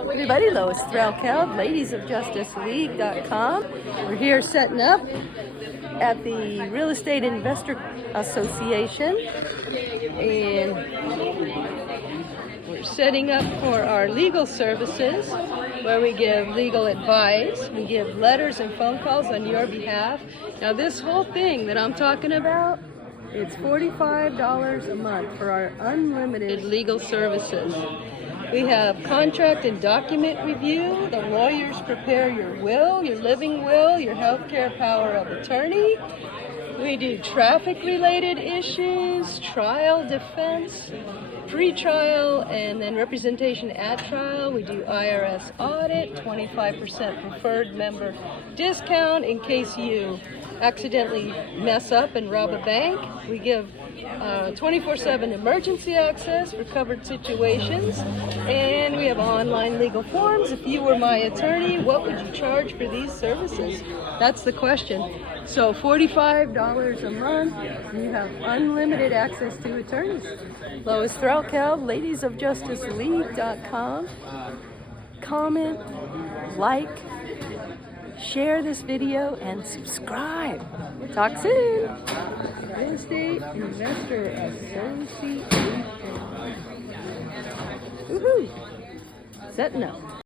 Everybody, Lois Threlkeld, ladiesofjusticeleague.com. We're here setting up at the Real Estate Investor Association, and we're setting up for our legal services where we give legal advice. We give letters and phone calls on your behalf. Now this whole thing that I'm talking about, it's $45 a month for our unlimited legal services. We have contract and document review. The lawyers prepare your will, your living will, your healthcare power of attorney. We do traffic-related issues, trial defense, pre-trial, and then representation at trial. We do IRS audit, 25% preferred member discount in case you accidentally mess up and rob a bank. We give 24/7 emergency access for covered situations, and we have online legal forms. If you were my attorney, what would you charge for these services? That's the question. So $45 a month, you have unlimited access to attorneys. Lois Threlkeld, ladiesofjusticeleague.com. Comment, like, share this video, and subscribe. Talk soon. Real Estate Investor Association. Woohoo! Setting up.